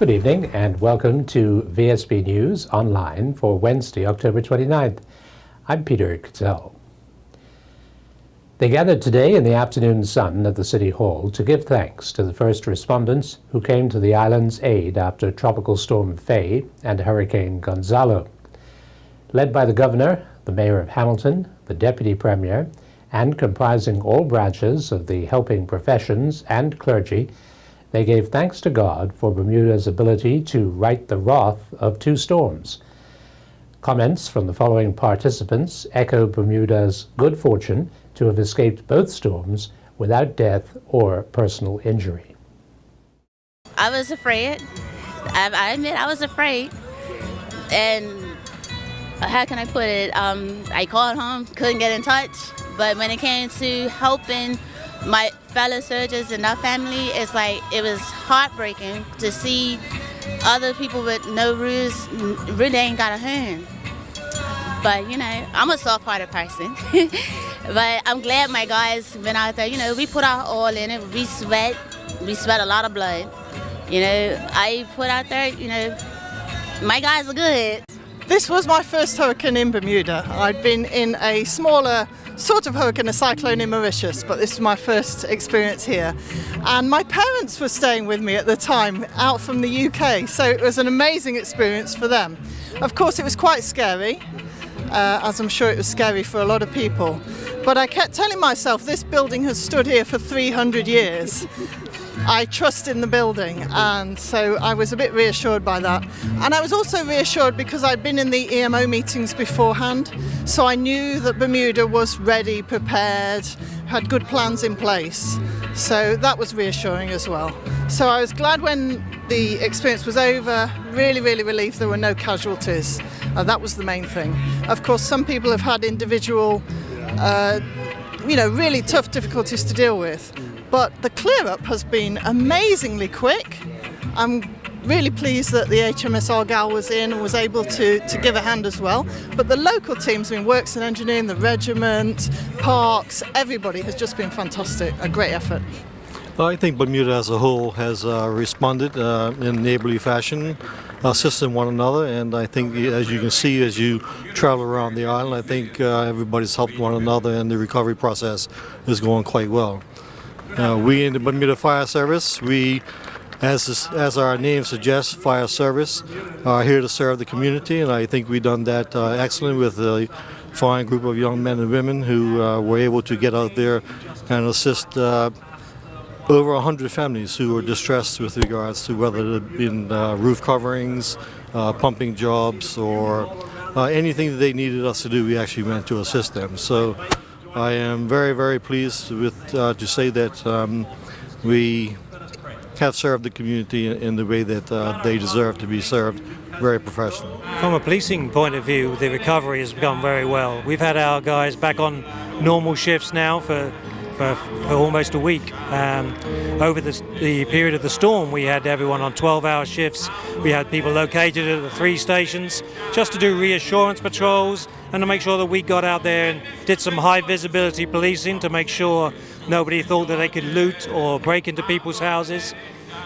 Good evening and welcome to Vsb News Online for Wednesday, October 29th. I'm Peter Gonzolo. They gathered today in the afternoon sun at the City Hall to give thanks to the first respondents who came to the island's aid after Tropical Storm Faye and Hurricane Gonzolo. Led by the Governor, the Mayor of Hamilton, the Deputy Premier, and comprising all branches of the helping professions and clergy, they gave thanks to God for Bermuda's ability to right the wrath of two storms. Comments from the following participants echo Bermuda's good fortune to have escaped both storms without death or personal injury. I was afraid. I admit I was afraid. And how can I put it? I called home, couldn't get in touch. But when it came to helping my fellow soldiers and our family, it's like it was heartbreaking to see other people with no rules really ain't got a home. But you know, I'm a soft-hearted person. But I'm glad my guys went out there. You know, we put our all in it. We sweat a lot of blood. You know, I put out there. You know, my guys are good. This was my first hurricane in Bermuda. I'd been in a smaller sort of hurricane, a cyclone in Mauritius, but this was my first experience here. And my parents were staying with me at the time, out from the UK, so it was an amazing experience for them. Of course, it was quite scary, as I'm sure it was scary for a lot of people. But I kept telling myself, this building has stood here for 300 years. I trust in the building, and so I was a bit reassured by that. And I was also reassured because I'd been in the EMO meetings beforehand, so I knew that Bermuda was ready, prepared, had good plans in place. So that was reassuring as well. So I was glad when the experience was over, really relieved there were no casualties. That was the main thing. Of course, some people have had individual, really tough difficulties to deal with. But the clear-up has been amazingly quick. I'm really pleased that the HMS Argyle was in and was able to give a hand as well. But the local teams, works and engineering, the regiment, parks, everybody has just been fantastic. A great effort. Well, I think Bermuda as a whole has responded in a neighborly fashion, assisting one another. And I think, as you can see, as you travel around the island, I think everybody's helped one another and the recovery process is going quite well. We in the Bermuda Fire Service, we, as our name suggests, fire service, are here to serve the community, and I think we've done that excellently with a fine group of young men and women who were able to get out there and assist over 100 families who were distressed with regards to whether it had been roof coverings, pumping jobs, or anything that they needed us to do. We actually went to assist them. So I am very pleased with to say that we have served the community in the way that they deserve to be served, very professionally. From a policing point of view, the recovery has gone very well. We've had our guys back on normal shifts now for almost a week. Over the period of the storm, we had everyone on 12-hour shifts. We had people located at the 3 stations just to do reassurance patrols and to make sure that we got out there and did some high visibility policing to make sure nobody thought that they could loot or break into people's houses.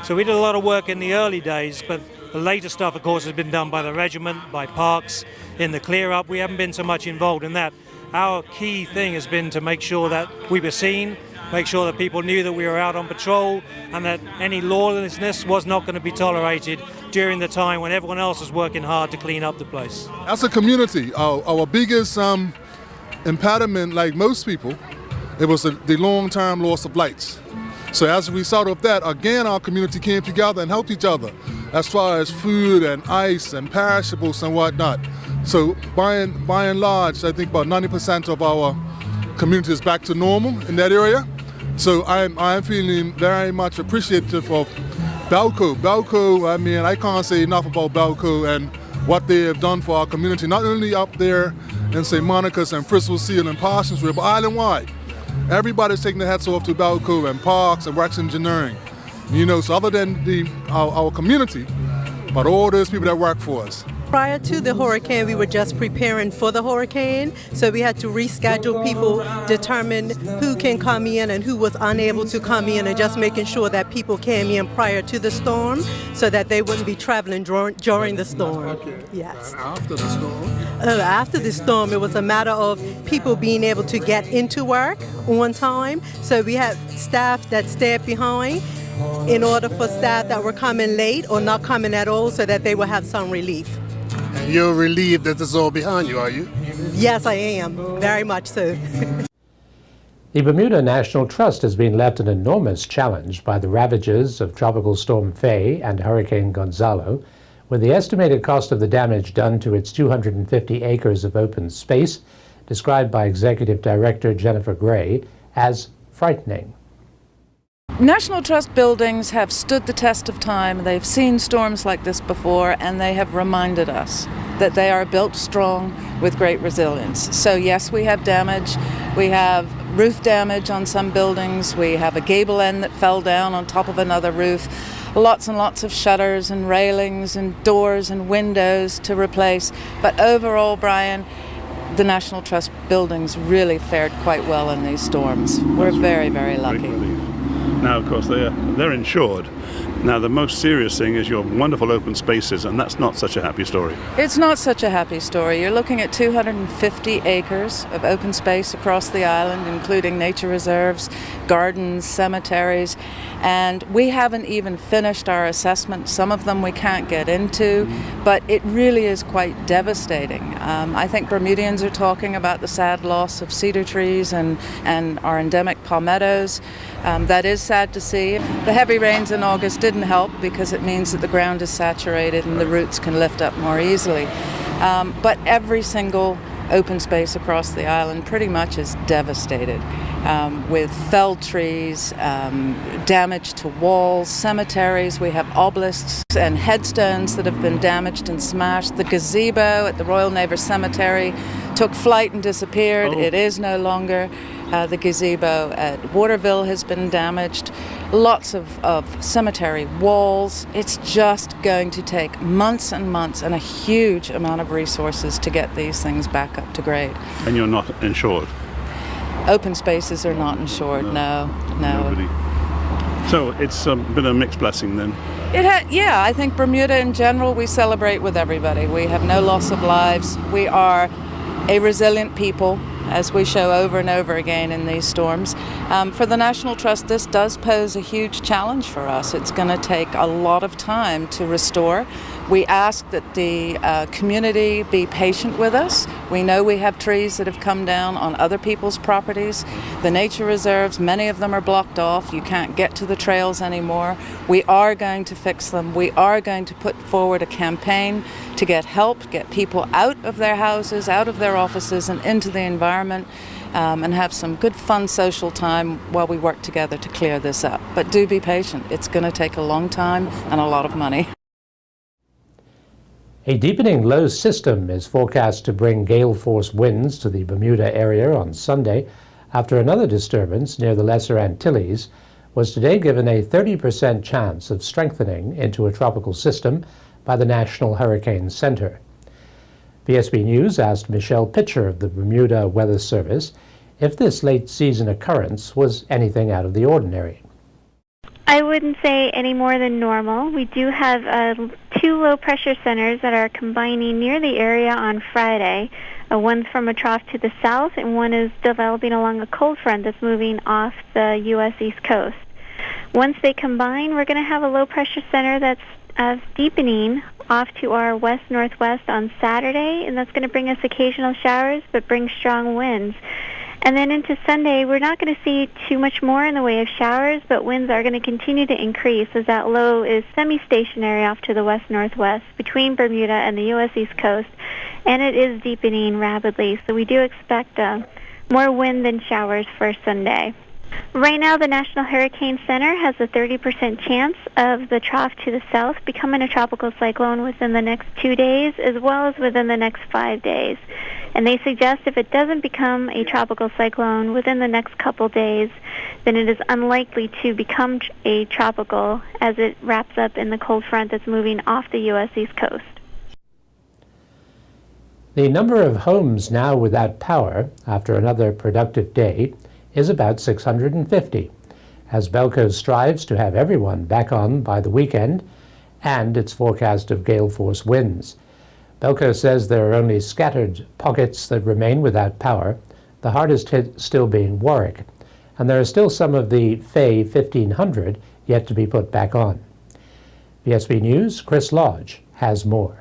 So we did a lot of work in the early days, but the later stuff, of course, has been done by the regiment, by parks, in the clear-up. We haven't been so much involved in that. Our key thing has been to make sure that we were seen, make sure that people knew that we were out on patrol and that any lawlessness was not going to be tolerated during the time when everyone else was working hard to clean up the place. As a community, our biggest impediment, like most people, it was the long-term loss of lights. So as a result of that, again, our community came together and helped each other as far as food and ice and perishables and whatnot. So by and large, I think about 90% of our community is back to normal in that area. So I'm feeling very much appreciative of Belco. Belco, I mean, I can't say enough about Belco and what they have done for our community, not only up there in St. Monica's and Frisbee Seal and Parsonsville, but island-wide. Everybody's taking their hats off to Belco and Parks and Works Engineering. So other than our community, but all those people that work for us. Prior to the hurricane, we were just preparing for the hurricane, so we had to reschedule people, determine who can come in and who was unable to come in, and just making sure that people came in prior to the storm so that they wouldn't be traveling during the storm. Okay. Yes. After the storm? After the storm, it was a matter of people being able to get into work on time, so we had staff that stayed behind in order for staff that were coming late or not coming at all so that they would have some relief. And you're relieved that this is all behind you, are you? Yes, I am. Very much so. The Bermuda National Trust has been left an enormous challenge by the ravages of Tropical Storm Faye and Hurricane Gonzolo, with the estimated cost of the damage done to its 250 acres of open space described by Executive Director Jennifer Gray as frightening. National Trust buildings have stood the test of time. They've seen storms like this before, and they have reminded us that they are built strong with great resilience. So yes, we have damage. We have roof damage on some buildings. We have a gable end that fell down on top of another roof. Lots and lots of shutters and railings and doors and windows to replace. But overall, Brian, the National Trust buildings really fared quite well in these storms. We're very, very lucky. Now, of course, they're insured. Now, the most serious thing is your wonderful open spaces, and that's not such a happy story. It's not such a happy story. You're looking at 250 acres of open space across the island, including nature reserves, gardens, cemeteries, and we haven't even finished our assessment. Some of them we can't get into, but it really is quite devastating. I think Bermudians are talking about the sad loss of cedar trees and our endemic palmettos. That is sad to see. The heavy rains in August didn't help because it means that the ground is saturated and the roots can lift up more easily. But every single open space across the island pretty much is devastated, with felled trees, damage to walls, cemeteries. We have obelisks and headstones that have been damaged and smashed. The gazebo at the Royal Navy Cemetery took flight and disappeared. Oh. It is no longer. The gazebo at Waterville has been damaged. Lots of cemetery walls. It's just going to take months and months and a huge amount of resources to get these things back up to grade. And you're not insured? Open spaces are not insured, no. Nobody. So it's been a mixed blessing then? Yeah, I think Bermuda in general, we celebrate with everybody. We have no loss of lives. We are a resilient people, as we show over and over again in these storms. For the National Trust, this does pose a huge challenge for us. It's going to take a lot of time to restore. We ask that the community be patient with us. We know we have trees that have come down on other people's properties. The nature reserves, many of them are blocked off. You can't get to the trails anymore. We are going to fix them. We are going to put forward a campaign to get help, get people out of their houses, out of their offices, and into the environment, and have some good, fun social time while we work together to clear this up. But do be patient. It's going to take a long time and a lot of money. A deepening low system is forecast to bring gale-force winds to the Bermuda area on Sunday after another disturbance near the Lesser Antilles was today given a 30% chance of strengthening into a tropical system by the National Hurricane Center. Vsb News asked Michelle Pitcher of the Bermuda Weather Service if this late-season occurrence was anything out of the ordinary. I wouldn't say any more than normal. We do have two low-pressure centers that are combining near the area on Friday. One's from a trough to the south, and one is developing along a cold front that's moving off the U.S. East Coast. Once they combine, we're going to have a low-pressure center that's deepening off to our west-northwest on Saturday, and that's going to bring us occasional showers, but bring strong winds. And then into Sunday, we're not going to see too much more in the way of showers, but winds are going to continue to increase as that low is semi-stationary off to the west-northwest between Bermuda and the U.S. East Coast, and it is deepening rapidly. So we do expect more wind than showers for Sunday. Right now, the National Hurricane Center has a 30% chance of the trough to the south becoming a tropical cyclone within the next 2 days, as well as within the next 5 days. And they suggest if it doesn't become a tropical cyclone within the next couple days, then it is unlikely to become a tropical as it wraps up in the cold front that's moving off the U.S. East Coast. The number of homes now without power after another productive day is about 650, as Belco strives to have everyone back on by the weekend and its forecast of gale force winds. Belco says there are only scattered pockets that remain without power, the hardest hit still being Warwick, and there are still some of the Fay 1500 yet to be put back on. Vsb News' Chris Lodge has more.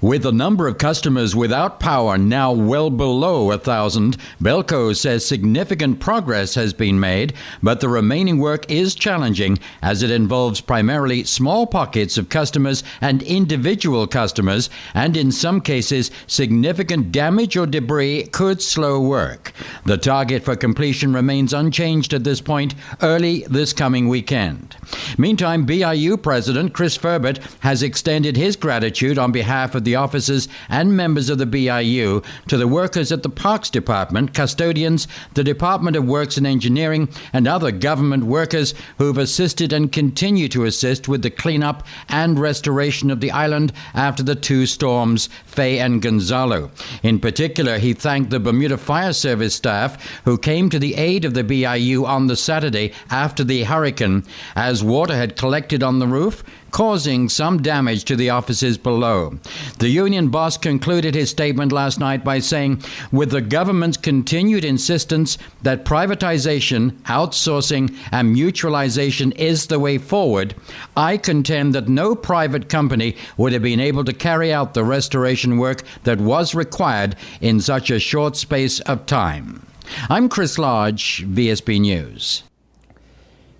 With the number of customers without power now well below 1,000, Belco says significant progress has been made, but the remaining work is challenging as it involves primarily small pockets of customers and individual customers, and in some cases, significant damage or debris could slow work. The target for completion remains unchanged at this point, early this coming weekend. Meantime, BIU President Chris Ferbert has extended his gratitude on behalf of the officers and members of the BIU to the workers at the Parks Department, custodians, the Department of Works and Engineering, and other government workers who've assisted and continue to assist with the cleanup and restoration of the island after the two storms, Fay and Gonzolo. In particular, he thanked the Bermuda Fire Service staff who came to the aid of the BIU on the Saturday after the hurricane, as water had collected on the roof, causing some damage to the offices below. The union boss concluded his statement last night by saying, with the government's continued insistence that privatization, outsourcing, and mutualization is the way forward, I contend that no private company would have been able to carry out the restoration work that was required in such a short space of time. I'm Chris Lodge, Vsb News.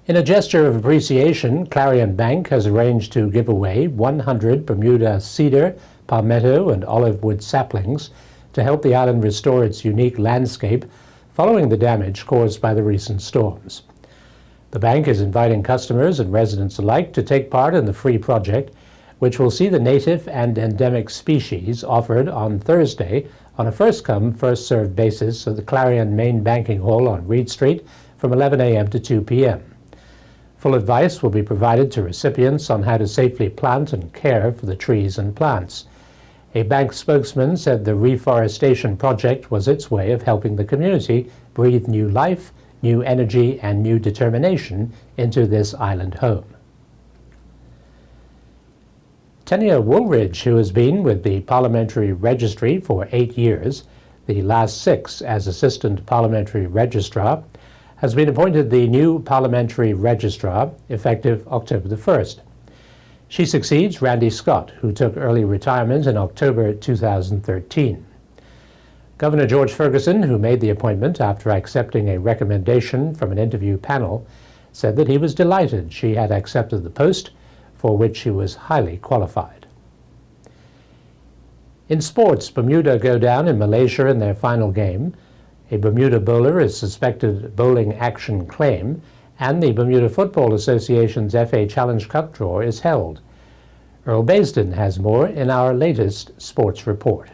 In a gesture of appreciation, Clarion Bank has arranged to give away 100 Bermuda cedar, palmetto, and olive wood saplings to help the island restore its unique landscape following the damage caused by the recent storms. The bank is inviting customers and residents alike to take part in the free project, which will see the native and endemic species offered on Thursday on a first-come, first-served basis at the Clarion Main Banking Hall on Reed Street from 11 a.m. to 2 p.m. Full advice will be provided to recipients on how to safely plant and care for the trees and plants. A bank spokesman said the reforestation project was its way of helping the community breathe new life, new energy, and new determination into this island home. Tanya Woolridge, who has been with the Parliamentary Registry for 8 years, the last 6 as Assistant Parliamentary Registrar, has been appointed the new Parliamentary Registrar effective October the 1st. She succeeds Randy Scott, who took early retirement in October 2013. Governor George Ferguson, who made the appointment after accepting a recommendation from an interview panel, said that he was delighted she had accepted the post, for which she was highly qualified. In sports, Bermuda go down in Malaysia in their final game. A Bermuda bowler is suspected bowling action claim, and the Bermuda Football Association's FA Challenge Cup draw is held. Earl Baisden has more in our latest sports report.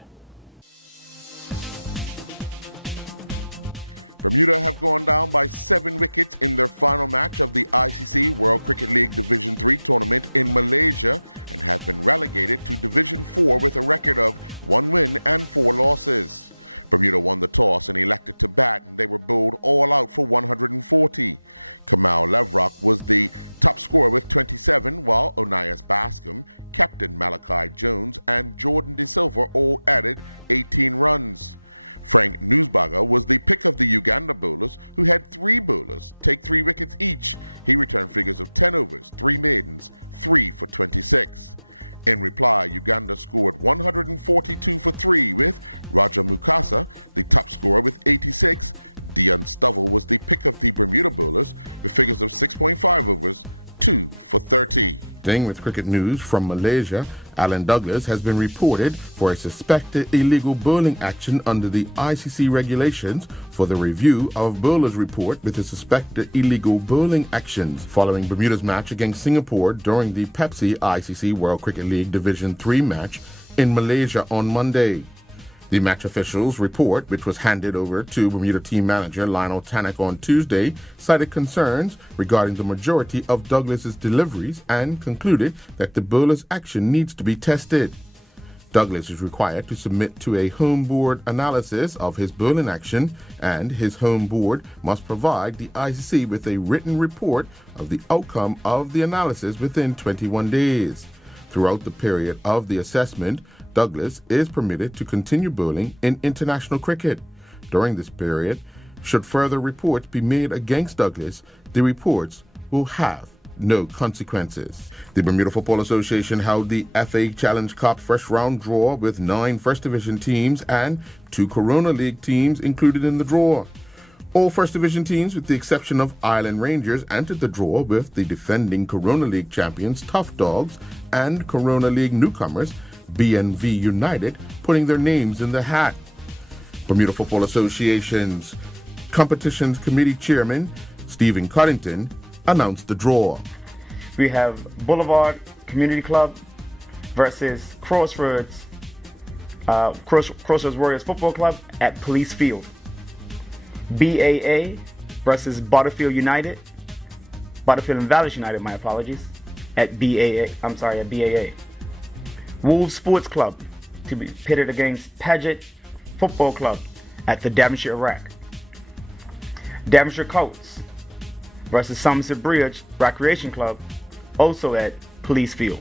Bermuda have gone down by 7 wickets in their final match of the ICC World Cricket League Division 3 tournament in Malaysia and have been relegated to Division 4 with a record of 1 win and 4 losses. Bermuda won the toss and elected to bat, and they were bowled all out for 140. Kamal Levrock was the top scorer with 27, while Onias Bascom, Captain Malachi Jones, and Jordan De Silva all added 18 runs. Frank Newsbaga was the pick of the Uganda bowlers, who had 3 bowlers take 3 wickets each. He returned figures of 10 overs, 3 maidens, 3 for 26. In reply, Uganda scored 142 for 3 with Raja Mukasa, the top scorer with 86. Dion Stovall was the pick of the Bermuda bowlers with figures of 6.5 overs, 2 for 30. Staying with cricket news from Malaysia, Alan Douglas has been reported for a suspected illegal bowling action under the ICC regulations for the review of bowlers' report with the suspected illegal bowling actions following Bermuda's match against Singapore during the Pepsi ICC World Cricket League Division 3 match in Malaysia on Monday. The match officials' report, which was handed over to Bermuda team manager Lionel Tannock on Tuesday, cited concerns regarding the majority of Douglas's deliveries and concluded that the bowler's action needs to be tested. Douglas is required to submit to a home board analysis of his bowling action, and his home board must provide the ICC with a written report of the outcome of the analysis within 21 days. Throughout the period of the assessment, Douglas is permitted to continue bowling in international cricket. During this period, should further reports be made against Douglas, the reports will have no consequences. The Bermuda Football Association held the FA Challenge Cup first round draw with 9 First Division teams and 2 Corona League teams included in the draw. All First Division teams, with the exception of Island Rangers, entered the draw, with the defending Corona League champions Tough Dogs and Corona League newcomers BNV United putting their names in the hat. Bermuda Football Association's Competitions Committee Chairman Stephen Coddington announced the draw. We have Boulevard Community Club versus Crossroads Warriors Football Club at Police Field. BAA versus Butterfield United, Butterfield and Vallis United, my apologies, at BAA. Wolves Sports Club to be pitted against Paget Football Club at the Devonshire Rack. Devonshire Colts versus Somerset Bridge Recreation Club, also at Police Field.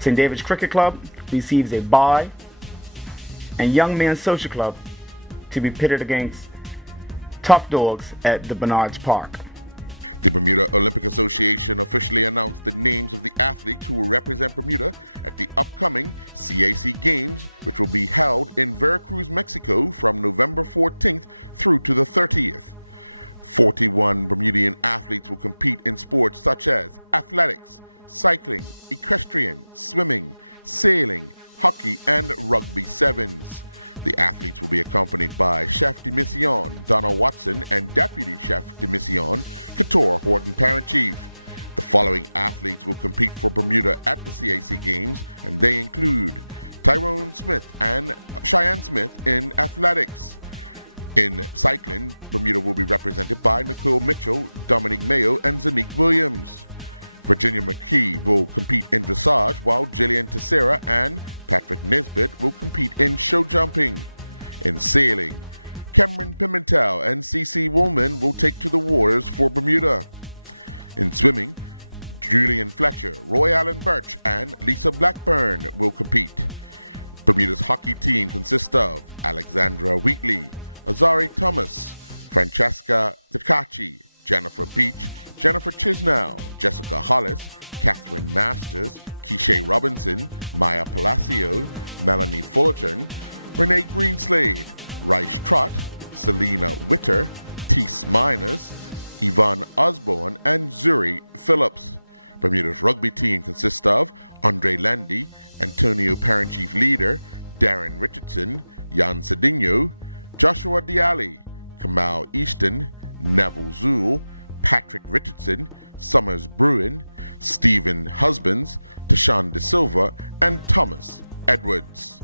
St. David's Cricket Club receives a bye, and Young Men's Social Club to be pitted against Tough Dogs at the Bernards Park. The Bermuda Olympic Association officially announced the names of the athletes who will represent Bermuda at the upcoming CAC Games, which will be held in Veracruz, Mexico from November 14th through to the 30th. 41 Bermudian athletes will compete in sports such as athletics, cycling, equestrian, swimming, sailing, hockey, and rugby sevens. The athletes will be accompanied by Chef de Mission Donna Watson and Deputy Chef de Mission Couture Horton Parent Chief. The following athletes will compete for Bermuda at the CAC Games, and they include Tyrone Smith and Cheyenne Smith in athletics. In cycling, Bermuda will be represented by Nicole Mitchell, Dominique Mayo, and Zanique Williams. Virginia McKee will compete in dressage, while Jillian Teixeira and Patrick Nisbet will compete in show jumping. In sailing, Cameron Pimentel and CeCe Woolman will take to the waters for Bermuda. In swimming, Julian Fletcher, Roy Allen Birch, and Lisa Blackburn will compete. Bermuda's hockey team consists of Alexandra Wheatley, Azari Thomas, Francesca Takachi, Jennifer Beach, Jennifer Chisnell, Jessica Hollis, Catherine Masters, Keisha Robinson, Maya Palacio, Melanie Fullerton, Renee Greenslade, Rice Trott, Selena Witter, Teese Miners, Yvonne Osborne, and Zuri Phillips. Bermuda's rugby team consists of Andre Landy, Antonio Parent-Chief Leader, Darren Richardson, Jan Cedinho, Joshua Dialli, Kamal Easton, Neville Zool, Patrick Richardson, Summers Bruin, Stephen Husbands, Tashawn De Silva, and Thomas Edwards.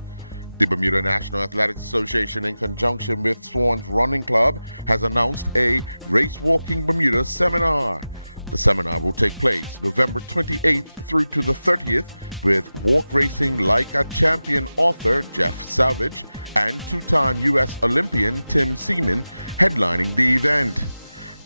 The Bermuda National Athletics Association, in conjunction with Swans Running Club, has announced a Race Walking Bermuda seminar. The seminar will take place November 28th through to the 30th, with walk racing like a champion author Jeff Savage and two-time U.S. Olympian Tim Seaman headlining the event.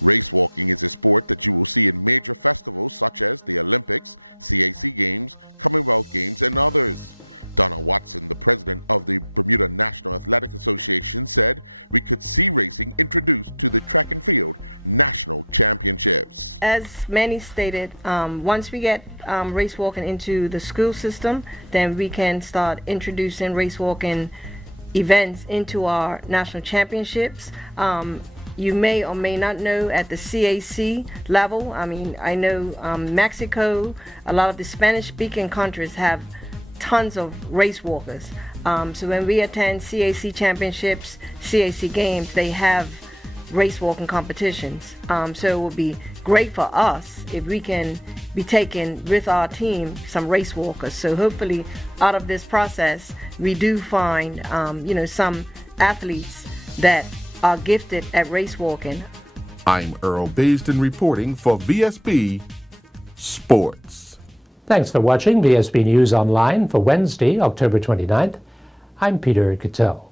Race walking is a sport that you will see in major festivals such as the Olympics, CAC Games, Commonwealth Games, and others. Donna Watson, the president of the Bermuda National Athletic Association, said we could see racing introduced to the track and field national championships. As Manny stated, once we get race walking into the school system, then we can start introducing race walking events into our national championships. You may or may not know at the CAC level, I know Mexico, a lot of the Spanish-speaking countries have tons of race walkers. So when we attend CAC championships, CAC games, they have race walking competitions. So it would be great for us if we can be taking with our team some race walkers. So hopefully out of this process, we do find some athletes that are gifted at race walking. I'm Earl Baisden reporting for VSB Sports. Thanks for watching VSB News Online for Wednesday, October 29th. I'm Peter Cattell.